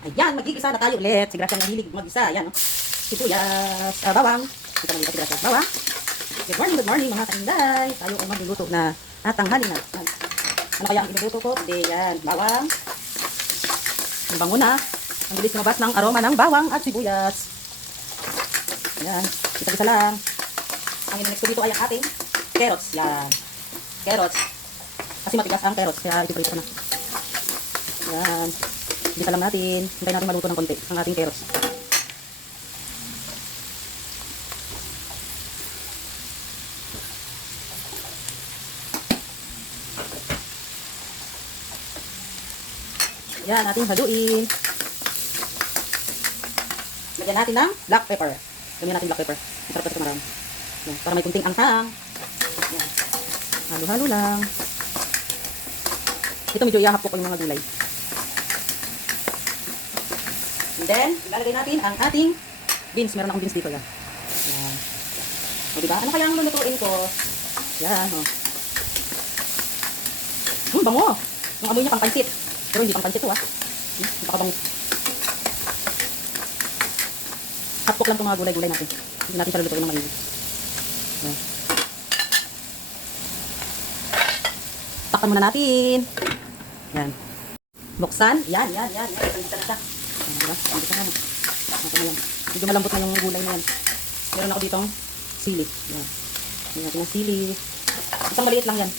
Ayan, magigisa na tayo ulit. Si Gracia nahilig mag-isa. Ayan, oh. Sibuyas, bawang. Ito na dito si Gracia. Bawang. Good morning mga kainday. Tayo ay magluluto na tanghali na. Ano kaya ang iluluto ko? Hindi, yan. Bawang. Ang bango na. Ang bilis lumabas ng aroma ng bawang at sibuyas. Ayan. Isa-isa lang. Ang in-next ko dito ay ang ating carrots. Yan. Carrots. Kasi matigas ang carrots. Kaya ito-prito ko na. Yan. Bisa lang natin. Hintayin natin maluto ng konti ang ating carrots. Yan, natin haluin. Lagyan natin ng black pepper. Lagyan natin black pepper. Masarap ito marami. Yan, para may kunting anghang. Yan. Halo-halo lang. Ito medyo ihahap ko yung mga gulay. And then, ilalagay natin ang ating beans. Meron akong beans dito. Yan. Yan. O diba? Ano kaya ang lulutuin ko? Yan. O. Bango. Yung amoy niya pang pansit. Pero hindi pang pansit ito ah. Napakabango. Hapok lang itong mga gulay-gulay natin. Hindi natin siya lulutuin ng mahilig. Yan. Takpan muna natin. Yan. Buksan. Yan. Pandita na siya. Diba? Pandita na. Medyo malambot na yung gulay na yan. Meron ako ditong sili. Yan. Yan natin ang sili. Isang maliit lang yan.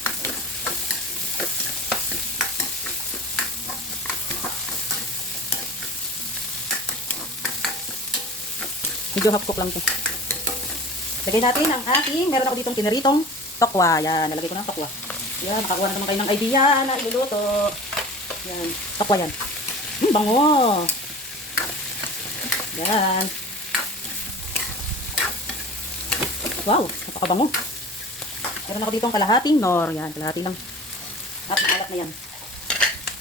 Medyo half cook lang ito. Lagay natin ang ating, meron ako ditong pinaritong tokwa. Yan, nalagay ko ng tokwa. Yan, makakuha na naman kayo ng idea na iluluto. Yan, tokwa yan. Bango. Yan. Wow, napakabango. Meron ako ditong kalahating nor. Yan, kalahati lang. At alat na yan.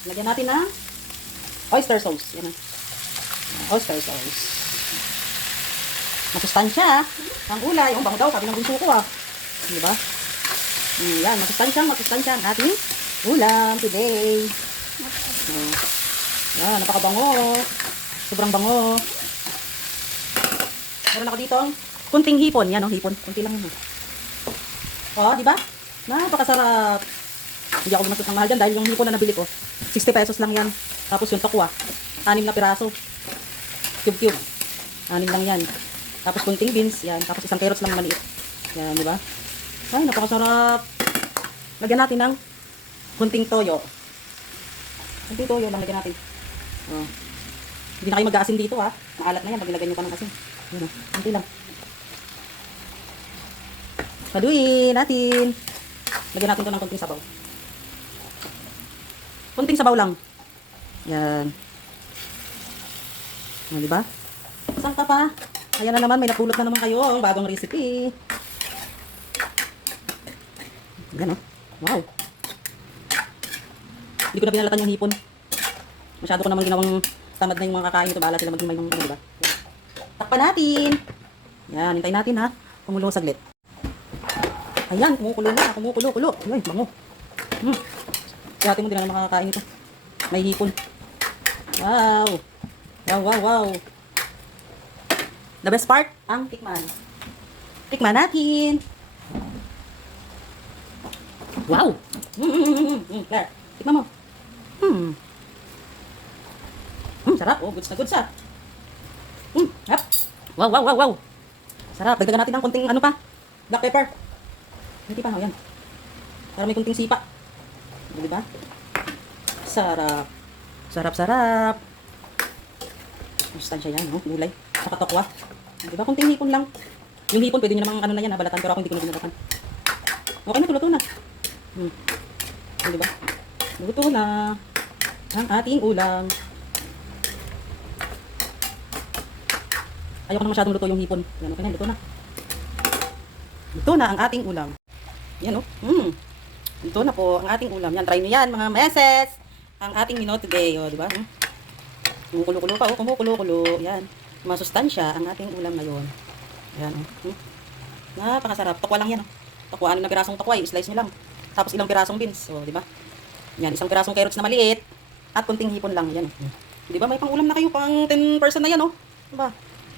Lagyan natin ng oyster sauce. Yan, oyster sauce. Masustansya ang ulay. Ang bango daw, sabi ng bunso ko ah. Diba? Yan, masustansya ang ating ulam today. Yan, napakabango. Sobrang bango. Meron ako dito kunting hipon. Yan, hipon. Kunti lang yun. Oh, diba? Napakasarap. Hindi ako gumastos ng mahal dyan dahil yung hipon na nabili ko 60 pesos lang yan. Tapos yung tokwa 6 na piraso. Cube. 6 lang yan. Tapos kunting beans, yan. Tapos isang carrots lang maliit. Yan, di ba? Ay, napakasarap. Lagyan natin ng kunting toyo. Kunting toyo lang lagyan natin. Oh. Hindi na kayo mag-aasin dito, ha. Maalat na yan. Maglagay nyo pa ng asin. Yan, kunti lang. Haluin natin. Lagyan natin ito ng kunting sabaw. Kunting sabaw lang. Yan. Yan, di ba? Saan ka pa? Ayan na naman, may napulot na naman kayo ang bagong recipe. Ayan, oh. Wow. Hindi ko na binalatan yung hipon. Masyado ko naman ginawang tamad na yung mga kakain ito. Bahala sila maging may mga diba? Takpan natin. Yan, hintayin natin ha. Kumulo saglit. Ayan, kumukulo na. Kumukulo. Ay, bango. Kaya mo din na makakain ito. May hipon. Wow. Wow. The best part, ang tikman. Tikman natin. Wow! Claire, tikman mo. Sarap. Oh, goods na goods ah. Yep. Wow. Sarap. Dagdagan natin ng konting ano pa. Black pepper. Hindi pa, yan. Para may konting sipa. Diba? Sarap. Sarap. Sustansya yan, oh. Gulay. Saka tokwa. Diba? Kunting hipon lang. Yung hipon, pwede nyo namang ano na yan, balatan. Pero ako hindi ko na binalatan. Okay na, luto na. Diba? Luto na ang ating ulam. Ayoko na masyadong luto yung hipon. Yan, okay na, luto na. Luto na ang ating ulam. Yan, oh. Luto na po ang ating ulam. Yan, try nyo yan, mga meses. Ang ating menu today, oh, diba? Kumukulo-kulo pa, oh. Kumukulo-kulo. Yan. Masustansya ang ating ulam ngayon. Ayan, oh. Napakasarap. Tokwa lang yan, oh. Tokwa, 6 na pirasong tokwa, i-slice nyo lang. Tapos ilang pirasong beans, oh, di ba? Yan, isang pirasong carrots na maliit at kunting hipon lang, yan, oh. Di ba may pang-ulam na kayo, pang 10 person na yan, oh. Diba?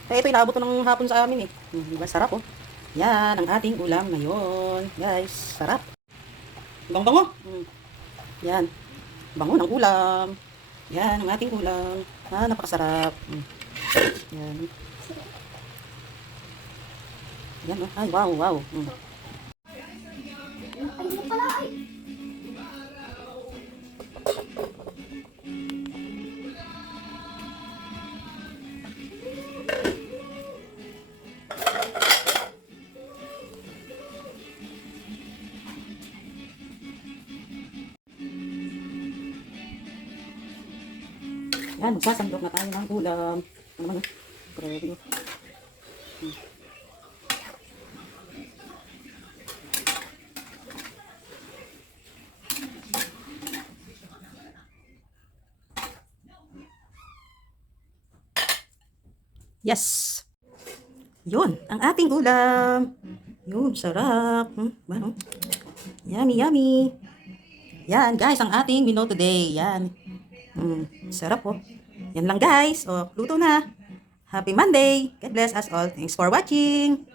Kaya ito, inaabot ko ng hapon sa amin, eh. Diba, sarap, oh. Yan, ang ating ulam ngayon. Guys, sarap. Bango-bango. Yan. Bango ng ulam. Yan, ang ating ulam. Napakasarap. Yan. Yan, oh. Ay, wow, wow. Yan, magsasandok na tayo ng ulam. Ano naman, grabe. Yes! Yun, ang ating ulam. Yun, sarap. Wow. Yummy, yummy. Yan, guys, ang ating menu today. Yan. Sarap, oh. Yan lang, guys. Oh, luto na. Happy Monday. God bless us all. Thanks for watching.